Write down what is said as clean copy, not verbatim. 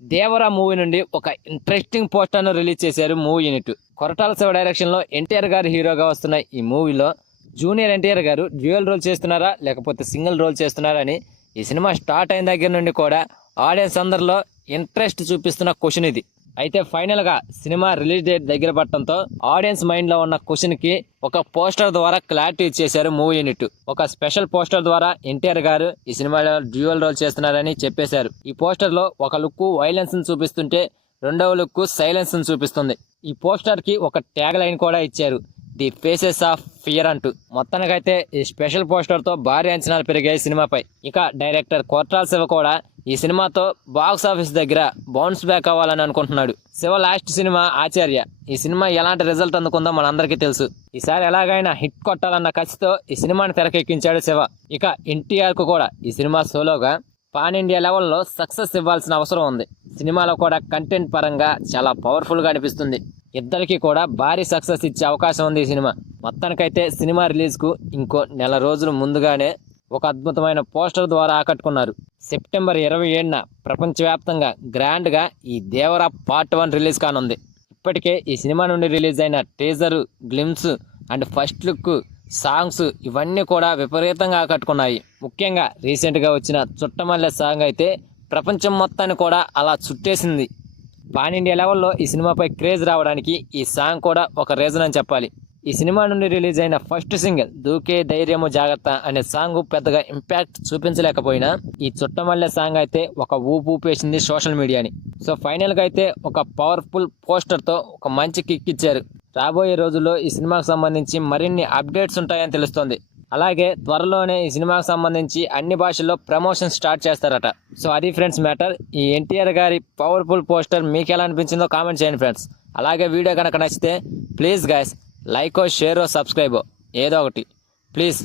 Devara movie నుండి ఒక interesting poster ను రిలీజ్ చేశారు movie unit. Koratala Shiva direction లో ఎన్టీఆర్ గారు హీరోగా వస్తున్న ఈ మూవీలో జూనియర్ ఎన్టీఆర్ గారు డ్యూయల్ రోల్ చేస్తున్నారా లేకపోతే సింగిల్ రోల్ చేస్తున్నారా అని ఈ సినిమా స్టార్ట్ అయిన దగ్గర నుండి కూడా ఆడియన్స్ అందరిలో ఇంట్రెస్ట్ చూపిస్తున్న క్వశ్చన్ ఇది. అయితే ఫైనల్ గా సినిమా రిలీజ్ డేట్ దగ్గర పడటంతో ఆడియన్స్ మైండ్ లో ఉన్న క్వశ్చన్ కి ఒక పోస్టర్ ద్వారా క్లారిటీ ఇచ్చేశారు మూవీ యూనిట్. ఒక స్పెషల్ పోస్టర్ ద్వారా ఎన్టీఆర్ గారు ఈ సినిమాలో డ్యూయల్ రోల్ చేస్తున్నారని చెప్పేశారు. ఈ పోస్టర్ లో ఒక లుక్ వైలెన్స్ ని చూపిస్తుంటే రెండవ లుక్ సైలెన్స్ ని చూపిస్తుంది. ఈ పోస్టర్ కి ఒక ట్యాగ్ లైన్ కూడా ఇచ్చారు, ది ఫేసెస్ ఆఫ్ ఫియర్ అంటూ. మొత్తానికైతే ఈ స్పెషల్ పోస్టర్ తో భారీ అంచనాలు పెరిగాయి సినిమాపై. ఇక డైరెక్టర్ కొరటాల శివ కూడా ఈ సినిమాతో బాక్స్ ఆఫీస్ దగ్గర బౌన్స్ బ్యాక్ అవ్వాలని అనుకుంటున్నాడు. శివ లాస్ట్ సినిమా ఆచార్య. ఈ సినిమా ఎలాంటి రిజల్ట్ అందుకుందో మనందరికీ తెలుసు. ఈసారి ఎలాగైనా హిట్ కొట్టాలన్న కసితో ఈ సినిమాని తెరకెక్కించాడు శివ. ఇక ఎన్టీఆర్ కు కూడా ఈ సినిమా సోలోగా పాన్ ఇండియా లెవెల్లో సక్సెస్ ఇవ్వాల్సిన అవసరం ఉంది. సినిమాలో కూడా కంటెంట్ పరంగా చాలా పవర్ఫుల్ గా అనిపిస్తుంది. ఇద్దరికి కూడా భారీ సక్సెస్ ఇచ్చే అవకాశం ఉంది ఈ సినిమా. మొత్తానికైతే సినిమా రిలీజ్ కు ఇంకో నెల రోజులు ముందుగానే ఒక అద్భుతమైన పోస్టర్ ద్వారా ఆకట్టుకున్నారు. సెప్టెంబర్ 27న ప్రపంచవ్యాప్తంగా గ్రాండ్ గా ఈ దేవరా పార్ట్ 1 రిలీజ్ కానుంది. ఇప్పటికే ఈ సినిమా నుండి రిలీజ్ అయిన teaser, glimpse and first look, songs ఇవన్నీ కూడా విపరీతంగా ఆకట్టుకున్నాయి. ముఖ్యంగా రీసెంట్ గా వచ్చిన చుట్టమల్లె సాంగ్ అయితే ప్రపంచం మొత్తాన్ని కూడా అలా చుట్టేసింది. పాన్ ఇండియా లెవెల్లో ఈ సినిమాపై క్రేజ్ రావడానికి ఈ సాంగ్ కూడా ఒక రీజన్ అని చెప్పాలి. ఈ సినిమా నుండి రిలీజ్ అయిన ఫస్ట్ సింగిల్ దూకే ధైర్యము జాగ్రత్త అనే సాంగ్ పెద్దగా ఇంపాక్ట్ చూపించలేకపోయినా ఈ చుట్టమల్లె సాంగ్ అయితే ఒక ఊపు ఊపేసింది సోషల్ మీడియాని. సో ఫైనల్ గా అయితే ఒక పవర్ఫుల్ పోస్టర్ తో ఒక మంచి కిక్ ఇచ్చారు. రాబోయే రోజుల్లో ఈ సినిమాకు సంబంధించి మరిన్ని అప్డేట్స్ ఉంటాయని తెలుస్తోంది. అలాగే త్వరలోనే ఈ సినిమాకు సంబంధించి అన్ని భాషల్లో ప్రమోషన్ స్టార్ట్ చేస్తారట. సో అది ఫ్రెండ్స్ మ్యాటర్. ఈ ఎన్టీఆర్ గారి పవర్ఫుల్ పోస్టర్ మీకు ఎలా అనిపించిందో కామెంట్ చేయండి ఫ్రెండ్స్. అలాగే వీడియో కనుక నచ్చితే please guys like, share, subscribe ఏదో ఒకటి ప్లీజ్.